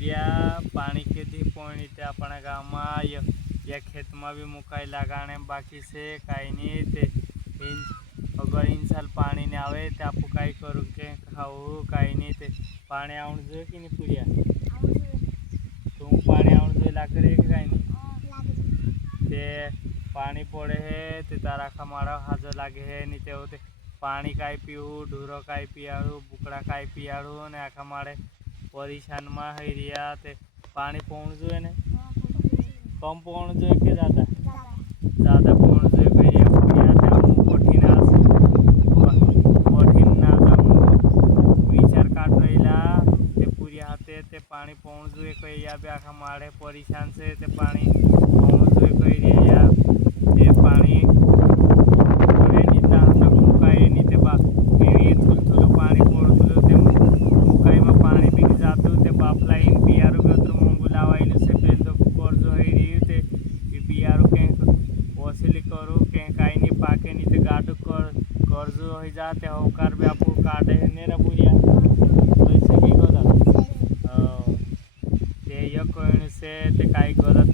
पुरिया पानी के दी पोणी ते अपना गाँव में या खेत में भी मुकाई लगाने बाकी से कहीं नहीं ते अगर इन साल पानी नहीं आवे तो आप कई करूँ के खाऊ कहीं नहीं ते पानी आउन जो कि नहीं पुरिया तुम पानी आउन जो लाग रही है कहीं नहीं ते पानी पड़े है ते तारा खमाड़ा हाजो लागे है नहीं ते होते पानी काई पीऊ ढूरो काई पियाड़ू बुकड़ा काई पियाड़ू ने आखा माड़े परेशान में है रिया ते पानी पहुँच जो है ने कम पहुँच जो के ज़्यादा पहुँच जो करिया पुरिया ते हम कठिन ना विचार काट रहीला ते पुरिया हाथे ते पानी पहुँच जो करिया बे आखा माड़े परेशान से ते पानी पहुँच जो करिया ते पानी कर्जो हो जाते होकार भी आपको काटे नेरा पुरिया वैसे की गलत ते ये कोण से ते काई गलत